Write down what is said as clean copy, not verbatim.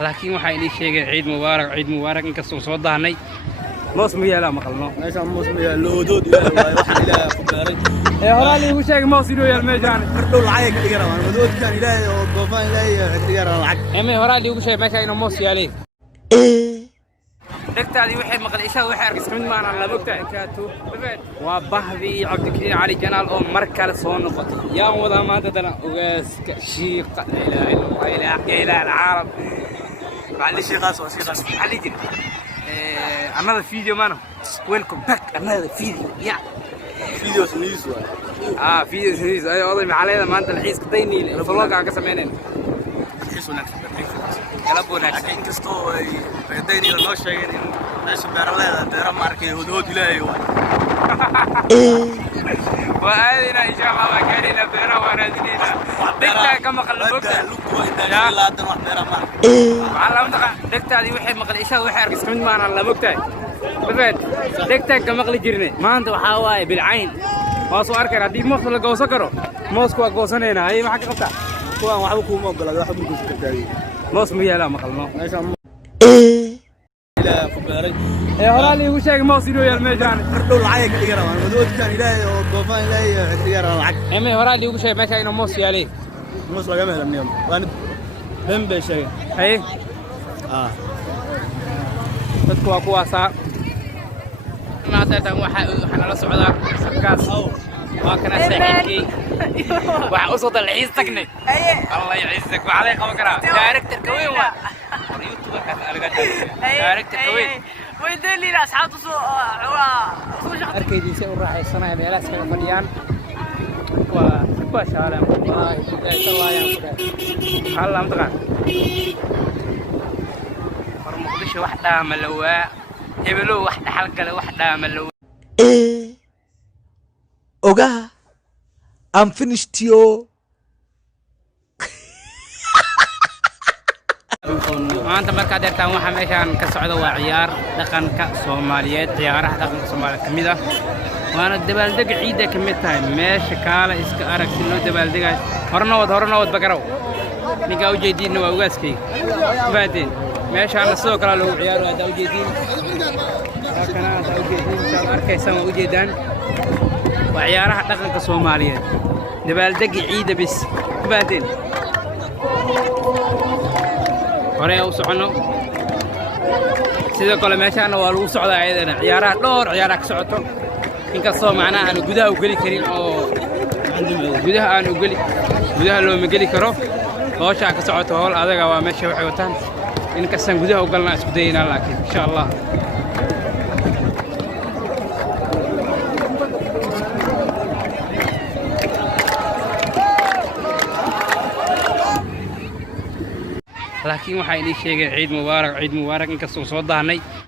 laakiin waxaa idin sheegay ciid mubaarak inkastoo soo daahnay moos ma yaala maqalno meeshaan moos ma yaalo loodood ilaahay waaye waxaan ilaahay ku baaray horaa liigu sheegay moos inuu yaal meeshaan fardhow lacag ka dhigan rabaan loodoodkan ilaahay oo goofaan ilaahay ka dhigan rabaan lacag horaa liigu sheegay meeshaan inuu moos yaalay دكتاتي وحي مقل إيشاد وحي أركس من معنا على مقطع كاتو وبهذي عبد الكريم علي جنال أو مركل صون نقطة يا وضع ما تدرى وقاس شيق لا إله إلا العالم علي شيخاس وشيخاس علي جن another video man welcome back another video yeah فيديوز نيوز فيديوز نيوز أي والله معلينا ما أنت الحين قطيني الفلوق على كسمينين الحين ونكسب يلبونك لكن كستو ديني لو شيء ليش بيرلها بير ماركي هدود إلهي وهذه إن شاء الله كاننا بيرا ونازلينا دكتا كم قلبك لا لا تروح بيرا مارك على منطقة دكتا دي وحي مقل إيشاد وحي أركس من معنا على مقطع بفيد دكتا كم قل جرني ما أنت وحاواي بالعين واسو أركر هدي مخصل لقو سكرو موسكو قوسنينا هاي ما حكي قطع كوان وحبكو موقلا وحبكو سكتاي موس ميالا مقلنا ماشان إلى كباري horaa liigu sheegay moos inuu yaal meeshaan fardhow lacag ka dhigan rabaan loodoodkan ilaahay oo goofaan ilaahay ka dhigan rabaan lacag horaa liigu sheegay meeshaan inuu moos yaalay moos laga mehelnaa waan ben bay sheegay haye dadku waa kuwaasaa maanta waxaa nala socdaa sabkaas waa kana saaxiibkii waxaa u soo dalxiis tagnay allah yaciisك waxaa laga qaban karaa daaregtarka weyn waa youtuberkaas anaga daaregtarka weyn ويدلي لأصحاب أركيدي سيء الراحة السنة ميلاس كانوا فديان وكباش على الله ينصر الله مدغان فرمقدش وحدة ملواء هبلو وحدة حلقة وحدة ملواء Oga, I'm finished yo. maanta markaad eegtaan waxa meeshaan ka socda waa ciyaar dhaqanka Soomaaliyeed ciyaaraha dhaqanka Soomaaliyeed kamid ah waana dabaaldeg ciid ka mid tahay meesha kaala iska arag si loo dabaaldegay hornood bagarow ninka u jeedina waa ugaaskay baadeen meeshaan sidoo kale loo ciyaaro aad u jeedin kana aad u jeedin insha Allah arkaysan u jeedaan waa ciyaaraha dhaqanka Soomaaliyeed dabaaldeg ciid bis baadeen horey u socono sidoo kale meeshaan waa lagu socdaa ayadana ciyaaraha dhowr ciyaaraha ka socoto inkastoo macnaha aan gudaha u gali karin oo gudaha loo ma gali karo hawsha ka socoto hawl adaga waa meesha waxay wataan in kastan gudaha u galnaa isku dayna laakiin insha Allah laakiin waxaa idin sheegay ciid mubaarak inkastoo soo daahnay